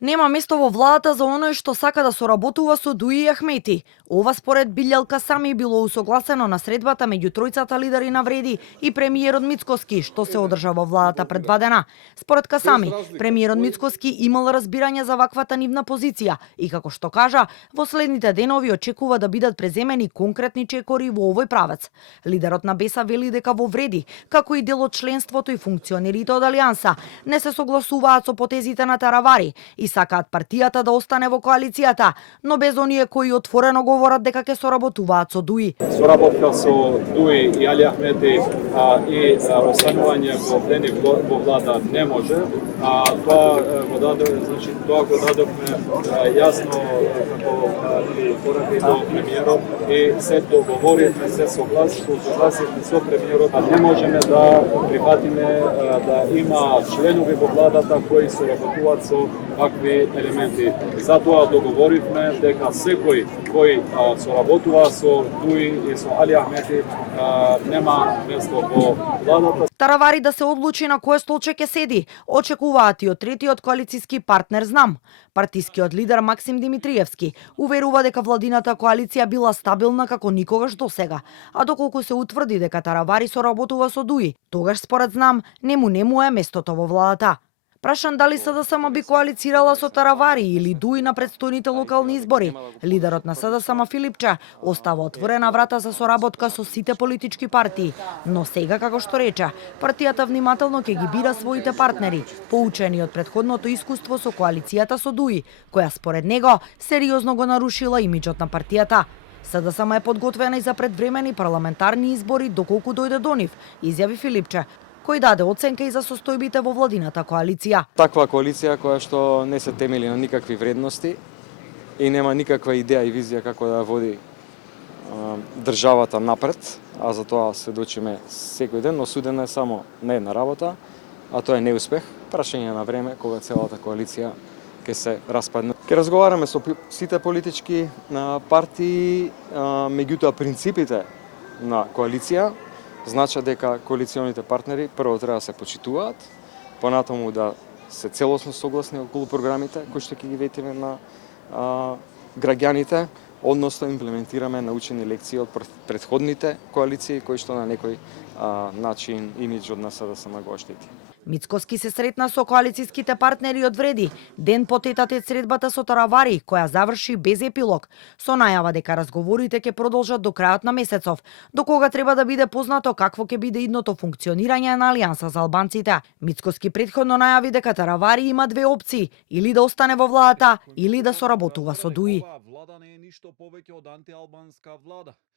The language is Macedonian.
Нема место во владата за оној што сака да соработува со Дуи и Ахмети. Ова според Билјалка Сами било усогласено на средбата меѓу тројцата лидери на Вреди и премиерот Мицкоски, што се одржа во владата пред 2 дена. Според Касами, премиерот Мицкоски имал разбирање за ваквата нивна позиција и како што кажа, во следните денови очекува да бидат преземени конкретни чекори во овој правец. Лидерот на Беса вели дека во Вреди, како и дел од членството и функционерите од Алијанса, не се согласуваат со потезите на Таравари и сакаат партијата да остане во коалицијата, но без оние кои отворено говорат дека ќе соработуваат со Дуи. Соработка со Дуи и Али Ахмети и останување во Вреди во влада не може. Тоа го дадовме јасно како порака и до премиерот и се договоривме, се согласивме со премиерот, не можеме да прифатиме да има членови во владата кои соработуваат со вакви елементи. Затоа договоривме дека секој кој соработува со Дуи и со Али Ахмети нема место во владата. Таравари да се одлучи на кое столче ќе седи, очекуваат и од третиот коалициски партнер Знам. Партискиот лидер Максим Димитриевски уверува дека владината коалиција била стабилна како никогаш досега, а доколку се утврди дека Таравари соработува со Дуи, тогаш според Знам нему е местото во владата. Прашан дали СДСМ би коалицирала со Таравари или Дуи на предстојните локални избори, лидерот на СДСМ Филипче остава отворена врата за соработка со сите политички партии, но сега, како што рече, партијата внимателно ќе ги бира своите партнери, поучени од претходното искуство со коалицијата со Дуи, која според него сериозно го нарушила имиџот на партијата. СДСМ е подготвена и за предвремени парламентарни избори доколку дојде до нив, изјави Филипче, кој даде оценка и за состојбите во владината коалиција. Таква коалиција која што не се темели на никакви вредности и нема никаква идеја и визија како да води државата напред, а за тоа сведочиме секој ден, но судена е само на една работа, а тоа е неуспех, прашање на време кога целата коалиција ќе се распадне. Ќе разговараме со сите политички партии, меѓутоа принципите на коалиција значат дека коалиционите партнери прво треба да се почитуваат, понатаму да се целосно согласни околу програмите кои што ќе ги ветиме на граѓаните, односно имплементираме научени лекции од претходните коалиции кои што на некој начин имиџот на СДСМ го оштети. Мицкоски се сретна со коалицијските партнери од Вреди, ден по тет-а-тет средбата со Таравари, која заврши без епилог, со најава дека разговорите ќе продолжат до крајот на месецов, до кога треба да биде познато какво ќе биде идното функционирање на Алијанса за албанците. Мицкоски претходно најави дека Таравари има две опции, или да остане во владата, или да соработува со Дуи.